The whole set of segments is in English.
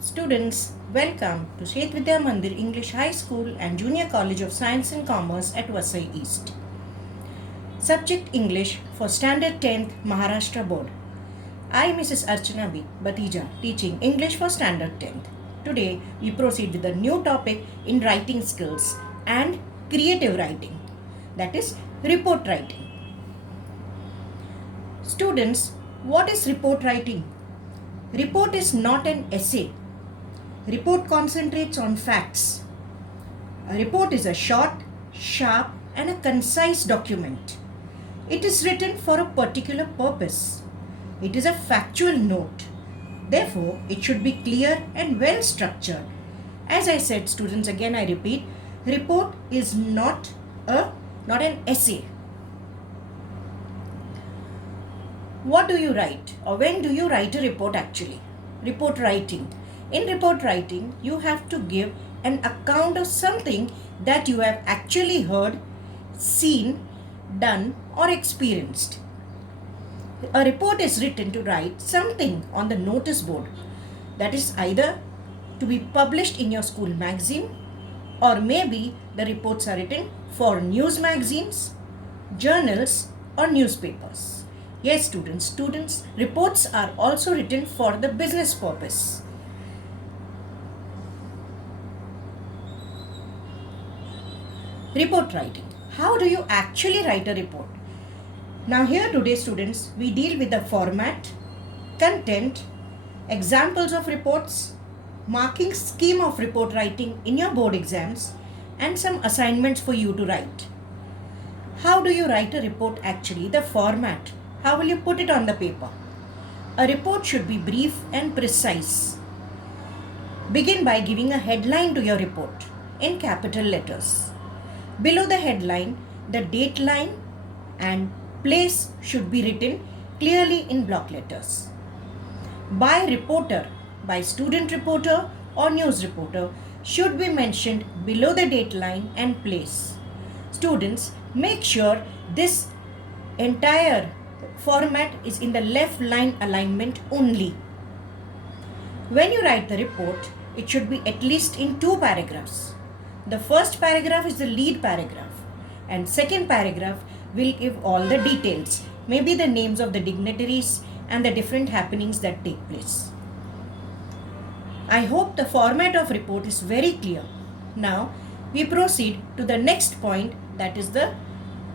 Students, welcome to Shet Vidya Mandir English High School and Junior College of Science and Commerce at Vasai East. Subject English for Standard 10th Maharashtra Board. I, Mrs. Archana B. Batija, teaching English for Standard 10th. Today, we proceed with a new topic in writing skills and creative writing, that is, report writing. Students, what is report writing? Report is not an essay. Report concentrates on facts. A report is a short, sharp, and a concise document. It is written for a particular purpose. It is a factual note. Therefore, it should be clear and well structured. As I said, students, again I repeat, report is not an essay. What do you write, or when do you write a report actually? Report writing. In report writing, you have to give an account of something that you have actually heard, seen, done, or experienced. A report is written to write something on the notice board that is either to be published in your school magazine, or maybe the reports are written for news magazines, journals, or newspapers. Yes, students, reports are also written for the business purpose. Report writing. How do you actually write a report? Now here today, students, we deal with the format, content, examples of reports, marking scheme of report writing in your board exams, and some assignments for you to write. How do you write a report actually? The format. How will you put it on the paper? A report should be brief and precise. Begin by giving a headline to your report in capital letters. Below the headline, the date line and place should be written clearly in block letters. By reporter, by student reporter or news reporter should be mentioned below the date line and place. Students, make sure this entire format is in the left line alignment only. When you write the report, it should be at least in 2 paragraphs. The first paragraph is the lead paragraph, and second paragraph will give all the details, maybe the names of the dignitaries and the different happenings that take place. I hope the format of report is very clear. Now we proceed to the next point, that is the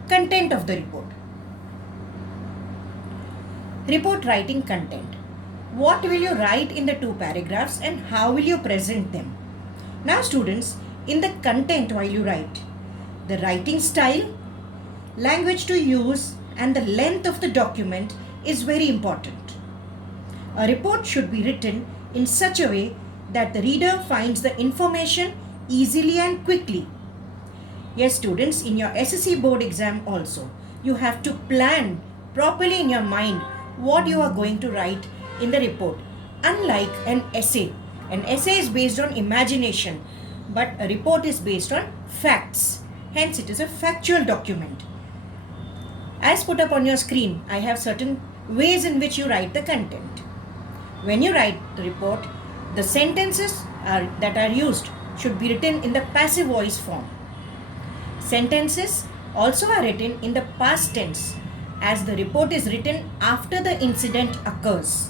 content of the report. Report writing content. What will you write in the 2 paragraphs and how will you present them? Now students, in the content while you write, the writing style, language to use, and the length of the document is very important. A report should be written in such a way that the reader finds the information easily and quickly. Yes, students, in your SSC board exam also, you have to plan properly in your mind what you are going to write in the report. Unlike an essay is based on imagination, but a report is based on facts. Hence, it is a factual document. As put up on your screen, I have certain ways in which you write the content. When you write the report, the sentences that are used should be written in the passive voice form. Sentences also are written in the past tense, as the report is written after the incident occurs.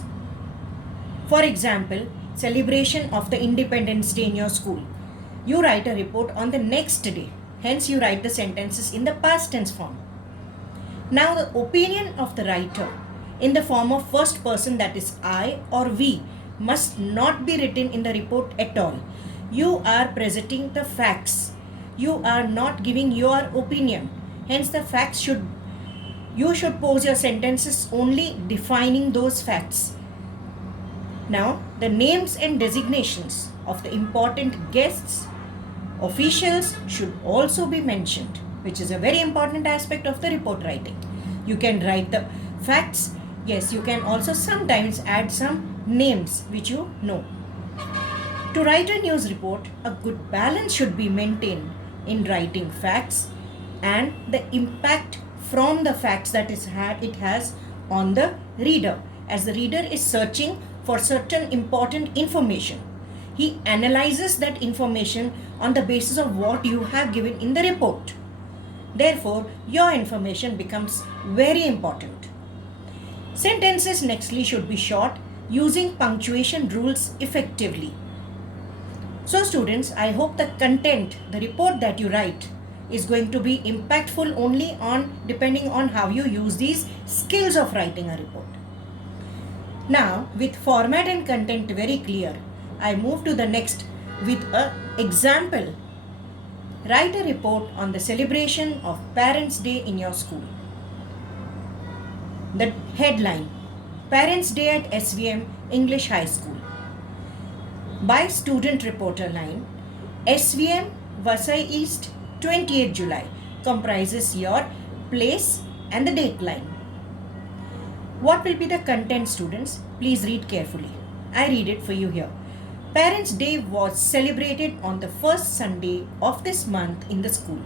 For example, celebration of the Independence Day in your school. You write a report on the next day. Hence, you write the sentences in the past tense form. Now, the opinion of the writer in the form of first person, that is I or we, must not be written in the report at all. You are presenting the facts. You are not giving your opinion. Hence, the facts you should pose your sentences only defining those facts. Now, the names and designations of the important guests, officials should also be mentioned, which is a very important aspect of the report writing. You can write the facts. Yes, you can also sometimes add some names which you know. To write a news report, a good balance should be maintained in writing facts and the impact from the facts that it has on the reader, as the reader is searching for certain important information. He analyzes that information on the basis of what you have given in the report. Therefore, your information becomes very important. Sentences nextly should be short using punctuation rules effectively. So students, I hope the content, the report that you write is going to be impactful only on depending on how you use these skills of writing a report. Now, with format and content very clear, I move to the next with an example. Write a report on the celebration of Parents' Day in your school. The headline, Parents' Day at SVM English High School. By student reporter line, SVM Vasai East 28 July comprises your place and the date line. What will be the content, students? Please read carefully. I read it for you here. Parents' Day was celebrated on the first Sunday of this month in the school.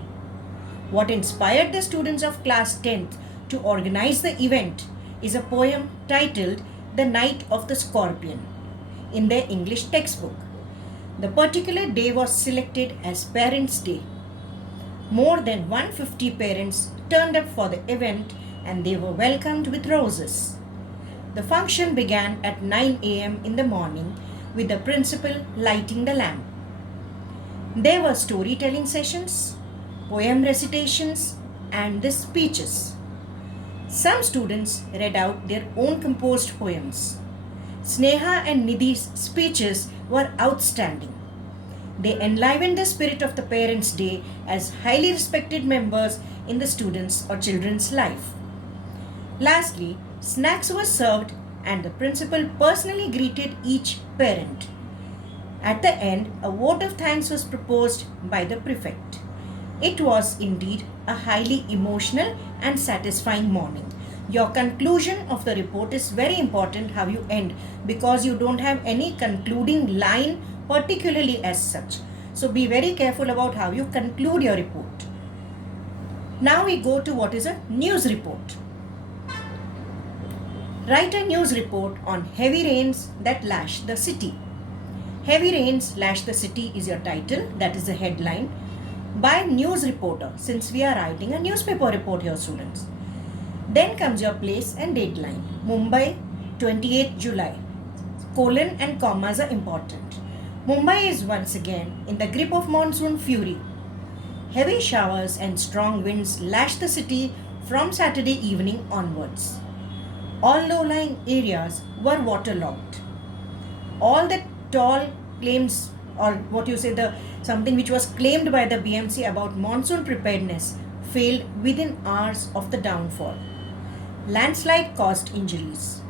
What inspired the students of class 10th to organize the event is a poem titled The Night of the Scorpion in their English textbook. The particular day was selected as Parents' Day. More than 150 parents turned up for the event and they were welcomed with roses. The function began at 9 a.m. in the morning with the principal lighting the lamp. There were storytelling sessions, poem recitations, and the speeches. Some students read out their own composed poems. Sneha and Nidhi's speeches were outstanding. They enlivened the spirit of the Parents' Day as highly respected members in the students' or children's life. Lastly, snacks were served and the principal personally greeted each parent. At the end, a vote of thanks was proposed by the prefect. It was indeed a highly emotional and satisfying morning. Your conclusion of the report is very important how you end, because you don't have any concluding line particularly as such. So be very careful about how you conclude your report. Now we go to what is a news report. Write a news report on heavy rains that lash the city. Heavy rains lash the city is your title, that is the headline, by news reporter, since we are writing a newspaper report here, students. Then comes your place and date line. Mumbai, 28th July. Colon and commas are important. Mumbai is once again in the grip of monsoon fury. Heavy showers and strong winds lash the city from Saturday evening onwards. All low-lying areas were waterlogged. All the tall claims, or what you say, the something which was claimed by the BMC about monsoon preparedness failed within hours of the downfall. Landslide caused injuries.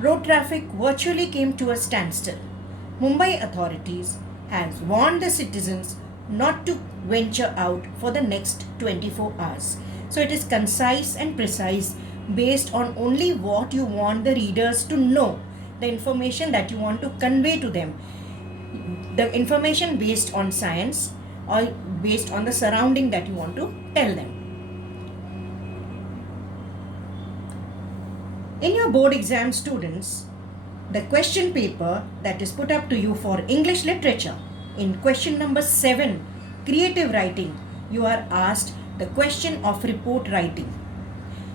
Road traffic virtually came to a standstill. Mumbai authorities has warned the citizens not to venture out for the next 24 hours. So it is concise and precise based on only what you want the readers to know, the information that you want to convey to them, the information based on science or based on the surrounding that you want to tell them. In your board exam, students, the question paper that is put up to you for English literature, in question number 7, creative writing, you are asked the question of report writing.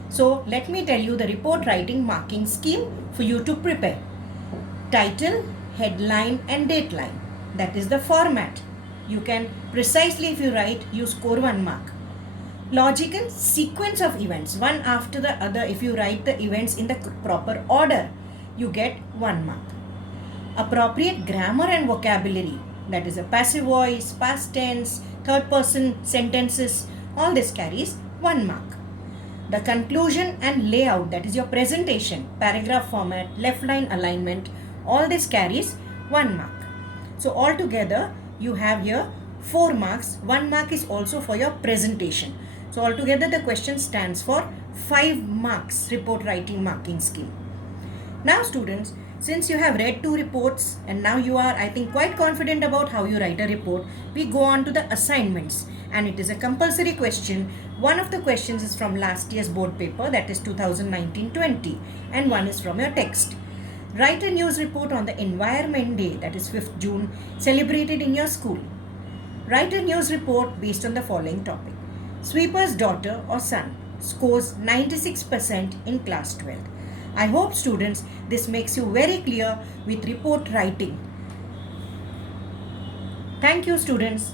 So let me tell you the report writing marking scheme for you to prepare. Title, headline and dateline. That is the format. You can precisely, if you write, you score 1 mark. Logical sequence of events, one after the other, if you write the events in the proper order, you get 1 mark. Appropriate grammar and vocabulary, that is a passive voice, past tense, third person sentences, all this carries 1 mark. The conclusion and layout, that is your presentation, paragraph format, left line alignment, all this carries 1 mark. So altogether you have here 4 marks. 1 mark is also for your presentation. So altogether the question stands for 5 marks report writing marking scheme. Now students, since you have read 2 reports and now you are, I think, quite confident about how you write a report, we go on to the assignments, and it is a compulsory question. One of the questions is from last year's board paper, that is 2019-20, and one is from your text. Write a news report on the Environment Day, that is 5th June, celebrated in your school. Write a news report based on the following topic. Sweeper's daughter or son scores 96% in class 12th. I hope students this makes you very clear with report writing. Thank you students.